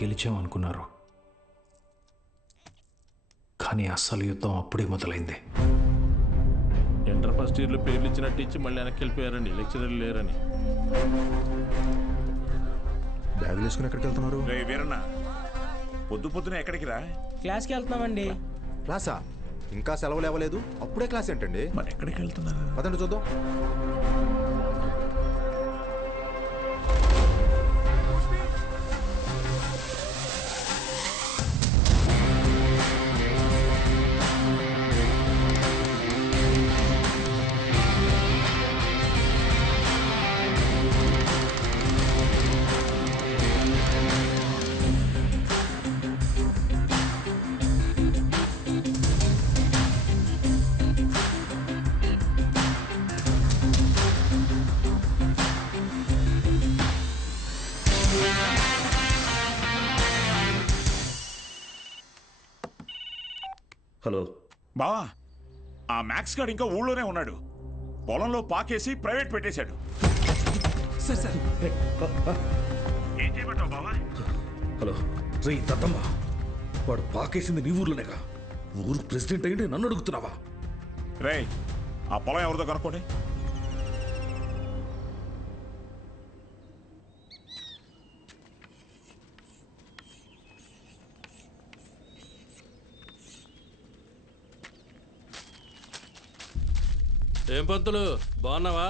గెలిచామనుకున్నారు, కానీ అస్సలు యుద్ధం అప్పుడే మొదలైంది. ఇంటర్ ఫస్ట్ ఇయర్లో పేర్లు ఇచ్చినట్టు ఇచ్చి మళ్ళీ వెనక్కి వెళ్ళిపోయారండి, లెక్చరర్లు లేరని. బ్యాగులు వేసుకుని ఎక్కడికి వెళ్తున్నారు? వీరన్న, పొద్దున ఎక్కడికి రా? క్లాస్కి వెళ్తున్నామండి. క్లాసా? ఇంకా సెలవులు ఇవ్వలేదు, అప్పుడే క్లాస్ ఏంటండి? మరి ఎక్కడికి వెళ్తున్నారు? పదండి చూద్దాం. హలో బావా, ఆ మ్యాక్స్ గార్డ్ ఇంకా ఊళ్ళోనే ఉన్నాడు. పొలంలో పాకేసి ప్రైవేట్ పెట్టేశాడు. ఏం చేయమంటావు బావా? హలో రే దద్దమ్మ, వాడు పాకేసింది నీ ఊర్లోనేగా. ఊరు ప్రెసిడెంట్ అయ్యింటే నన్ను అడుగుతున్నావా? రే, ఆ పొలం ఎవరిదో కనుక్కోండి. ఏం పంతులు, బాగున్నావా?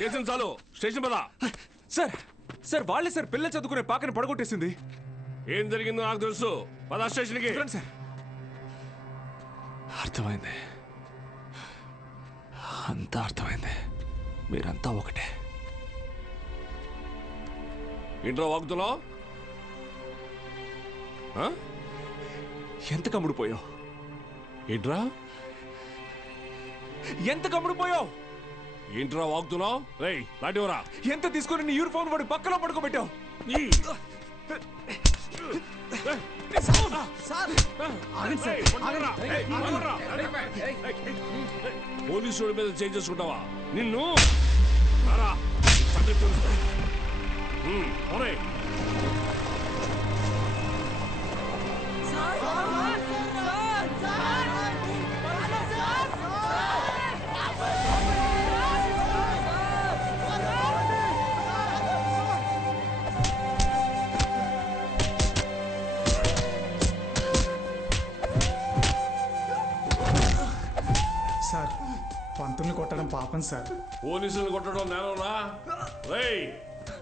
చేసిన చాలు, స్టేషన్ పద. సార్ సార్ వాళ్ళే సార్ పిల్లలు చదువుకునే పాకని పడగొట్టేసింది. ఏం జరిగిందో నాకు తెలుసు, పద స్టేషన్కి. సార్ అర్థమైంది, అంతా అర్థమైంది. మీరంతా ఒకటే. ఇంట్లో వాగుతున్నావు? ఎంత కమ్ముడుపోయావు? ఏంట్రా ఎంత కమ్ముడుపోయావు? ఏంట్రా వాగుతున్నావు? రేయ్ లాంటివరా ఎంత తీసుకుని నీ యూనిఫామ్ వాడి పక్కన పడుకోబెట్టావు? పోలీసు వాడి మీద చేంజ్ చేసుకుంటావా? నిన్ను సార్ పంతుల్ని కొట్టడం పాపం సార్. పోలీసులు కొట్టడం నేరరా? రేయ్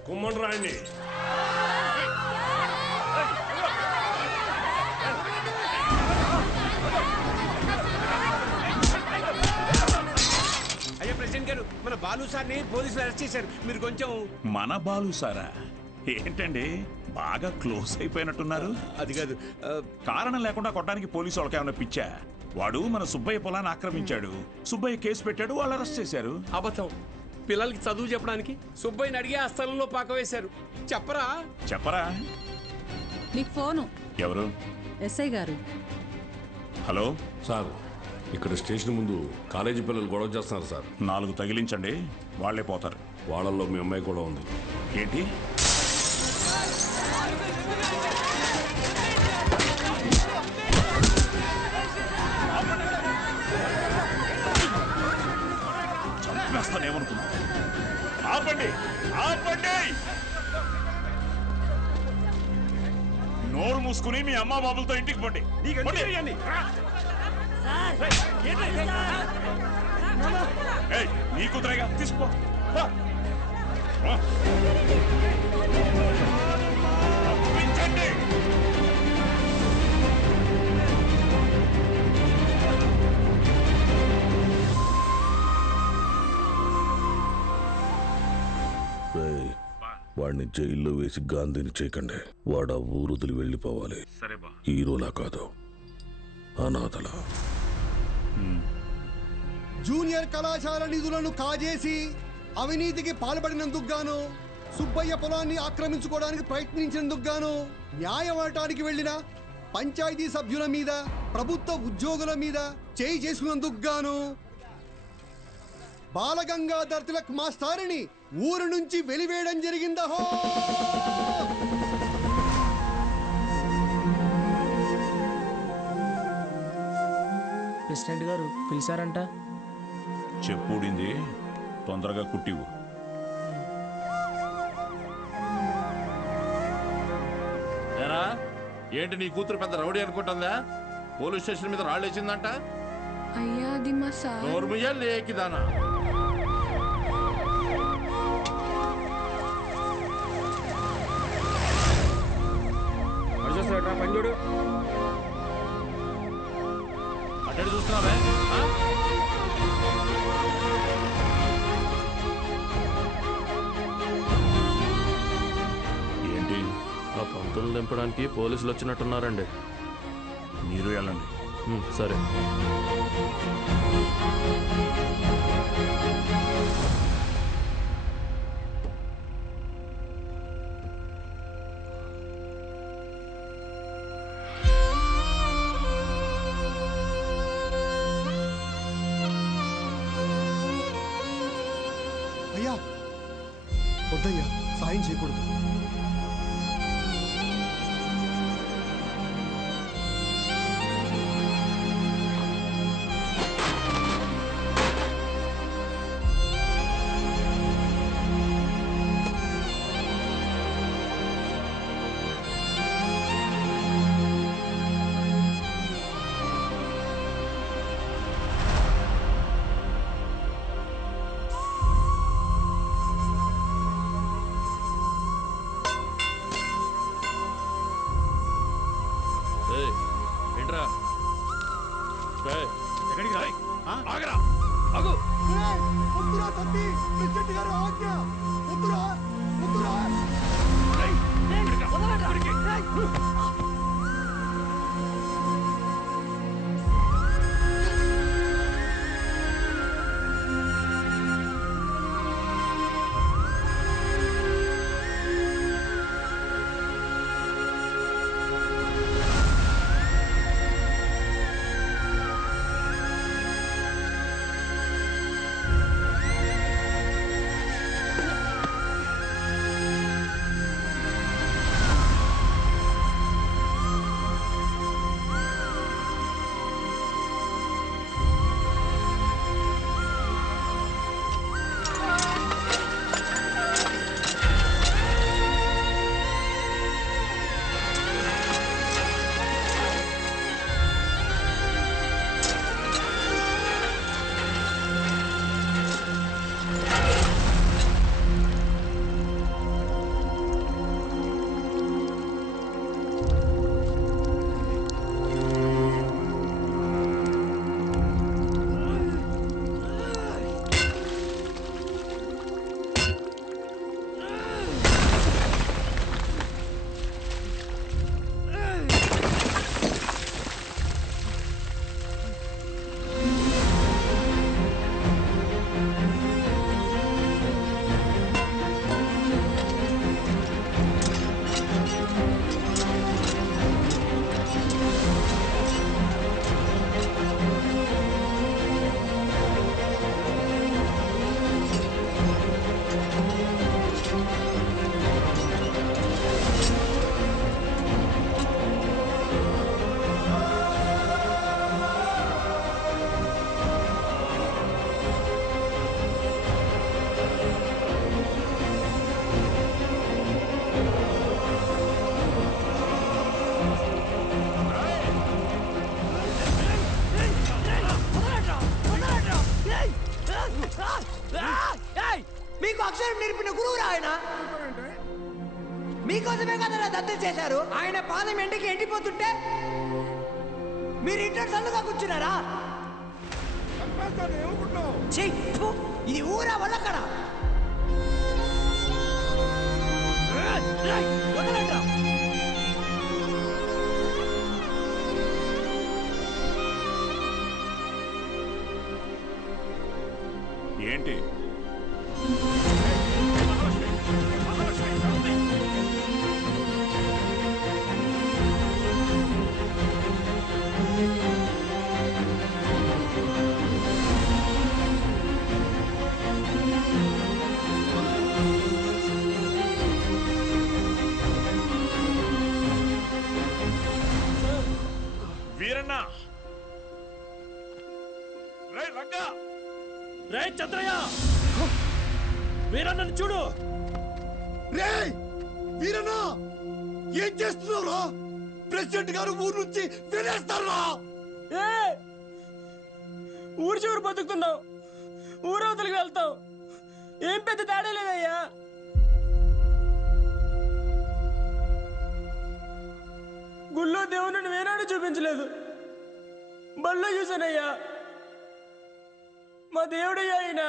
కుమ్మండి రాయండి. అయ్యా ప్రెసిడెంట్ గారు, మన బాలు సార్ని పోలీసులు అరెస్ట్ చేశారు. మీరు కొంచెం. మన బాలు సారా? ఏంటండి బాగా క్లోజ్ అయిపోయినట్టున్నారు? అది కాదు, కారణం లేకుండా కొట్టడానికి పోలీసు వాళ్ళకి ఏమైనా పిచ్చా? వాడు మన సుబ్బయ్య పొలాన్ని ఆక్రమించాడు, సుబ్బయ్య కేసు పెట్టాడు, వాళ్ళు అరెస్ట్ చేశారు. అబద్ధం. పిల్లలకి చదువు చెప్పడానికి సుబ్బయ్యని అడిగి ఆ స్థలంలో పాక వేశారు. చెప్పరా? చెప్పరా? మీకు ఫోను. ఎవరు? ఎస్ఐ గారు. హలో సార్, ఇక్కడ స్టేషన్ ముందు కాలేజీ పిల్లలు గొడవ చేస్తున్నారు సార్. 4 తగిలించండి, వాళ్లే పోతారు. వాళ్ళల్లో మీ అమ్మాయి కూడా ఉంది. ఏంటి? చంపేస్తానేమనుకున్నా? ఆపండి, ఆపండి! నోరు మూసుకుని మీ అమ్మ బాబులతో ఇంటికి పోండి. నీ కూతురేగా, తీసుకో. పంపించండి. వాడిని జైల్లో వేసి గాంధీని చేయకండి. వాడు ఆ ఊరుదులు వెళ్ళిపోవాలి. హీరోలా కాదు, అనాథలా. జూనియర్ కళాశాల నిధులను కాజేసి అవినీతికి పాల్పడినందుకు గాను, సుబ్బయ్య పొలాన్ని ఆక్రమించుకోవడానికి ప్రయత్నించినందుకు గాను, న్యాయం అడటానికి వెళ్లిన పంచాయతీ సభ్యుల మీద, ప్రభుత్వ ఉద్యోగుల మీద చేయి చేసుకున్నందుకు గాను బాలగంగాధర్ తిలక్ మాస్టారిని ఊరు నుంచి వెలివేయడం జరిగిందహో. ప్రెసిడెంట్ గారు పిలిచారంట. చెప్పుడింది, తొందరగా కుట్టివు. ఏరా, ఏంటి నీ కూతురు పెద్ద రౌడీ అనుకుంటుందా? పోలీస్ స్టేషన్ మీద రాళ్ళేసిందంట. అయ్యా అది మా సార్. నోర్ముయ్య లేకిదానా? పంజుడు అట్టడి చూస్తున్నావే? ఏంటి? ఆ పంతులు దింపడానికి పోలీసులు వచ్చినట్టున్నారండి. మీరు వెళ్ళండి. సరే. అయ్యా వద్దయ్యా, సాయం చేయకూడదు. ఏంట్రా? ఎక్కడికి రాయ్? ఆగరా! ఆగు! వద్దురా తత్తి, ప్రెసిడెంట్ గారు ఆజ్ఞ. వద్దురా, వద్దురా. మీకు అక్షరం నేర్పిన గురువురా ఆయన. మీకోసమే కదా దత్తత చేశారు. ఆయన పాదం ఎండకి ఎండిపోతుంటే మీరు ఇంట్లో చల్లుగా కూర్చున్నారా? ఛీ, ఫు, ఇది ఊరా వల్లక్కడ. వదలండి. ఏంటి వీరన్న, రే రంగా, రే చంద్రయ్య, వీరన్నను చూడు. రే వీరన్నా, ఏం చేస్తున్నావురా? ప్రెసిడెంట్ గారు ఊరు నుంచి వెళ్ళేస్తారా? ఊరు చివరి బతుకుతున్నావు, ఊరవతలికి వెళ్తావు. ఏం పెద్ద తేడా లేదయ్యా. గుళ్ళో దేవుని వేనాడు చూపించలేదు, బళ్ళో చూశానయ్యా. మా దేవుడయ్యా ఆయన.